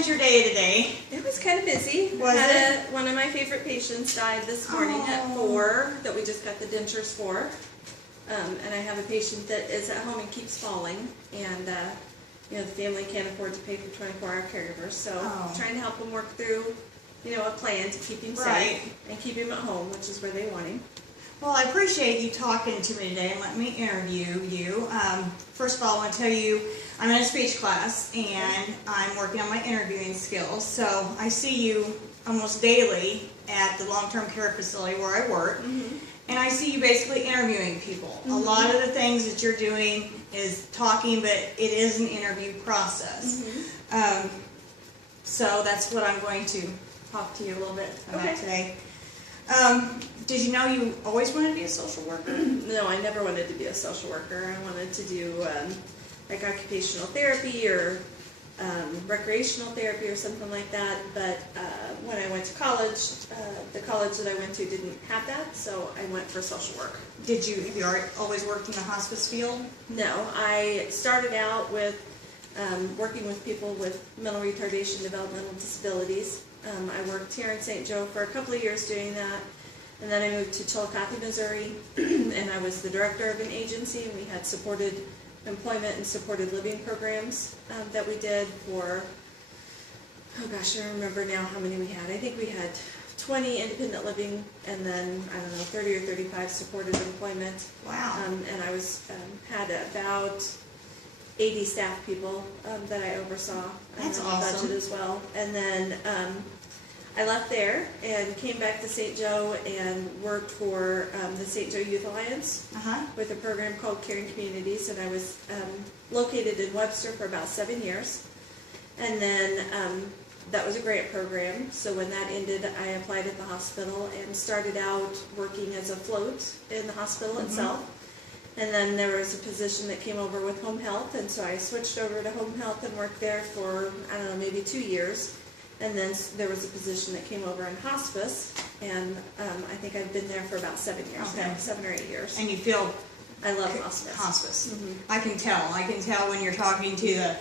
was your day today? It was kind of busy. Was it? One of my favorite patients died this morning at 4 that we just got the dentures for. And I have a patient that is at home and keeps falling, and you know, the family can't afford to pay for 24-hour caregivers, so trying to help them work through, you know, a plan to keep him safe and keep him at home, which is where they want him. Well, I appreciate you talking to me today and letting me interview you. First of all, I want to tell you I'm in a speech class and I'm working on my interviewing skills. So I see you almost daily at the long-term care facility where I work, and I see you basically interviewing people. A lot of the things that you're doing is talking, but it is an interview process. So that's what I'm going to talk to you a little bit about today. Did you know you always wanted to be a social worker? No, I never wanted to be a social worker. I wanted to do like occupational therapy or recreational therapy or something like that. But when I went to college, the college that I went to didn't have that, so I went for social work. Have you always worked in the hospice field? No, I started out with working with people with mental retardation, developmental disabilities. I worked here in St. Joe for a couple of years doing that, and then I moved to Chillicothe, Missouri, and I was the director of an agency, and we had supported employment and supported living programs that we did for, oh gosh, I don't remember now how many we had. I think we had 20 independent living, and then, I don't know, 30 or 35 supported employment. Wow. And I was had about 80 staff people that I oversaw. That's and awesome. Budget as well. And then I left there and came back to St. Joe and worked for the St. Joe Youth Alliance with a program called Caring Communities, and I was located in Webster for about 7 years. And then that was a grant program, so when that ended, I applied at the hospital and started out working as a float in the hospital itself. And then there was a position that came over with home health, and so I switched over to home health and worked there for, I don't know, maybe 2 years. And then there was a position that came over in hospice, and I think I've been there for about 7 years now, 7 or 8 years. And you feel I love hospice. Hospice. I can tell when you're talking to the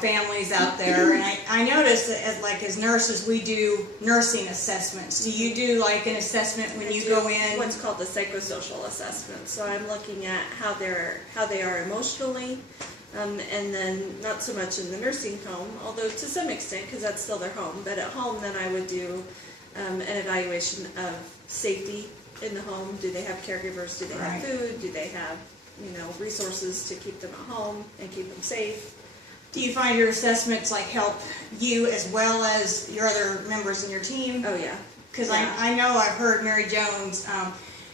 families out there. And I notice that as nurses, we do nursing assessments. Do you do like an assessment when you go in? What's called the psychosocial assessment. So I'm looking at how they are emotionally, and then not so much in the nursing home, although to some extent, because that's still their home. But at home, then I would do an evaluation of safety in the home. Do they have caregivers? Do they have food? Do they have resources to keep them at home and keep them safe? Do you find your assessments help you as well as your other members in your team? Oh yeah. Because I know I've heard Mary Jones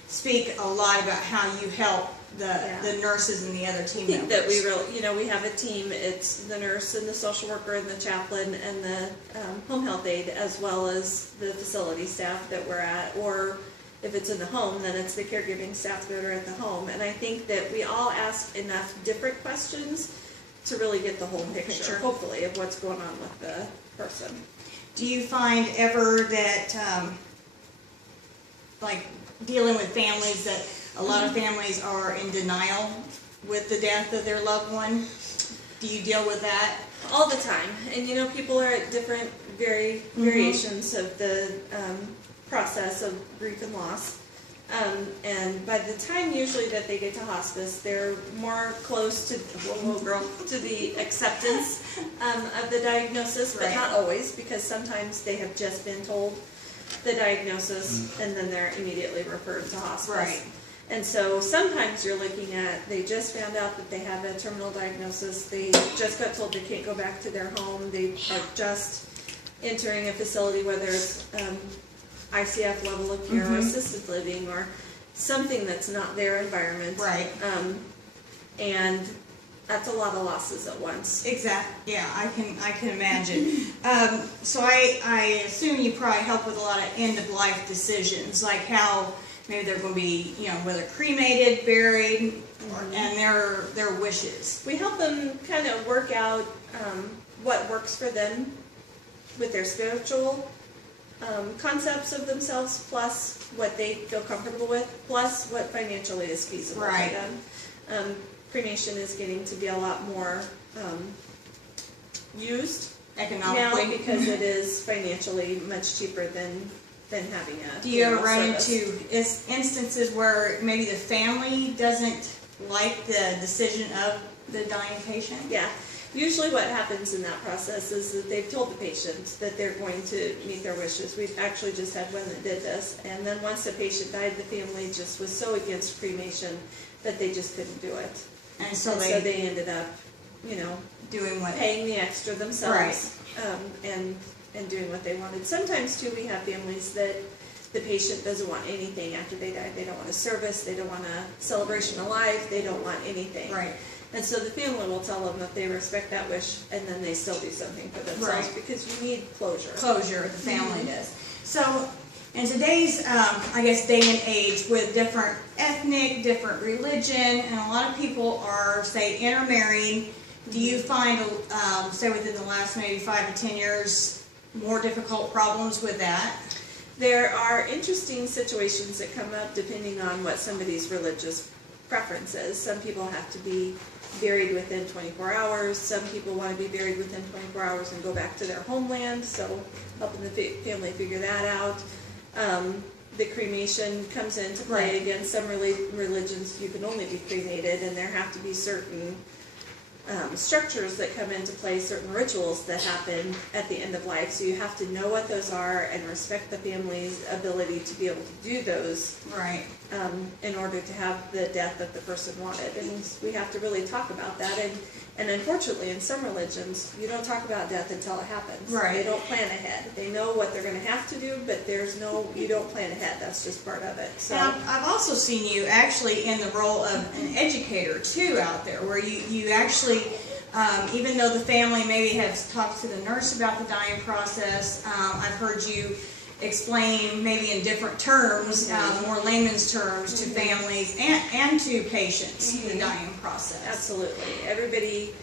speak a lot about how you help the nurses and the other team members. That we really, we have a team. It's the nurse and the social worker and the chaplain and the home health aide, as well as the facility staff that we're at, or if it's in the home, then it's the caregiving staff that are at the home. And I think that we all ask enough different questions to really get the whole picture, hopefully, of what's going on with the person. Do you find ever that, dealing with families, that a lot of families are in denial with the death of their loved one? Do you deal with that? All the time. And people are at different variations of the process of grief and loss. And by the time usually that they get to hospice, they're more close to the acceptance of the diagnosis, but not always, because sometimes they have just been told the diagnosis and then they're immediately referred to hospice. Right. And so sometimes you're looking at, they just found out that they have a terminal diagnosis, they just got told they can't go back to their home, they are just entering a facility, whether it's ICF level of care or assisted living or something that's not their environment. Right. And that's a lot of losses at once. Exactly. Yeah, I can imagine. So I assume you probably help with a lot of end of life decisions, like how maybe they're going to be, whether cremated, buried, and their wishes. We help them kind of work out what works for them with their spiritual concepts of themselves, plus what they feel comfortable with, plus what financially is feasible for them. Cremation is getting to be a lot more used economically. Now, because it is financially much cheaper than having a Do you ever funeral run service. into instances where maybe the family doesn't like the decision of the dying patient? Yeah. Usually what happens in that process is that they've told the patient that they're going to meet their wishes. We've actually just had one that did this. And then once the patient died, the family just was so against cremation that they just couldn't do it. And so they ended up, doing what? paying the extra themselves, and doing what they wanted. Sometimes too, we have families that the patient doesn't want anything after they die. They don't want a service. They don't want a celebration of life. They don't want anything. Right. And so the family will tell them that they respect that wish, and then they still do something for themselves because you need closure. Closure, the family does. So, in today's, I guess, day and age, with different ethnic, different religion, and a lot of people are, say, intermarrying, do you find, say, within the last maybe 5 to 10 years, more difficult problems with that? There are interesting situations that come up depending on what somebody's religious preference is. Some people have to be buried within 24 hours. Some people want to be buried within 24 hours and go back to their homeland, so helping the family figure that out. The cremation comes into play. Again, some religions you can only be cremated, and there have to be certain structures that come into play, certain rituals that happen at the end of life. So you have to know what those are and respect the family's ability to be able to do those in order to have the death that the person wanted. And we have to really talk about that. And unfortunately, in some religions, you don't talk about death until it happens. They don't plan ahead. They know what they're going to have to do, but you don't plan ahead. That's just part of it. So now, I've also seen you actually in the role of an educator too out there, where you actually, even though the family maybe has talked to the nurse about the dying process, I've heard you explain maybe in different terms, more layman's terms to families and to patients the dying process. Absolutely. Everybody,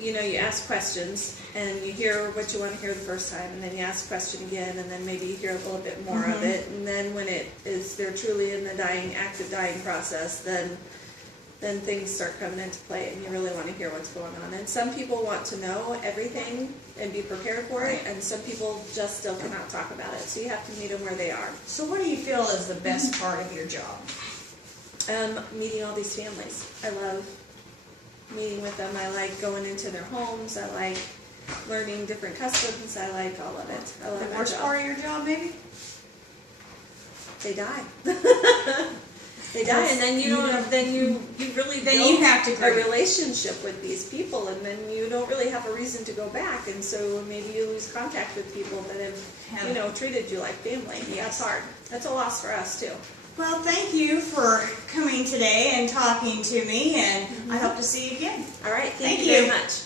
you ask questions and you hear what you want to hear the first time, and then you ask a question again, and then maybe you hear a little bit more of it, and then when they're truly in the active dying process, then things start coming into play, and you really want to hear what's going on. And some people want to know everything and be prepared for it, and some people just still cannot talk about it. So you have to meet them where they are. So what do you feel is the best part of your job? Meeting all these families. I love meeting with them. I like going into their homes. I like learning different customs. I like all of it. I love The my worst job. part of your job, maybe? They die. They die, and then you really build have to a relationship with these people, and then you don't really have a reason to go back, and so maybe you lose contact with people that have treated you like family. That's hard. That's a loss for us too. Well, thank you for coming today and talking to me, and I hope to see you again. All right, thank you you very much.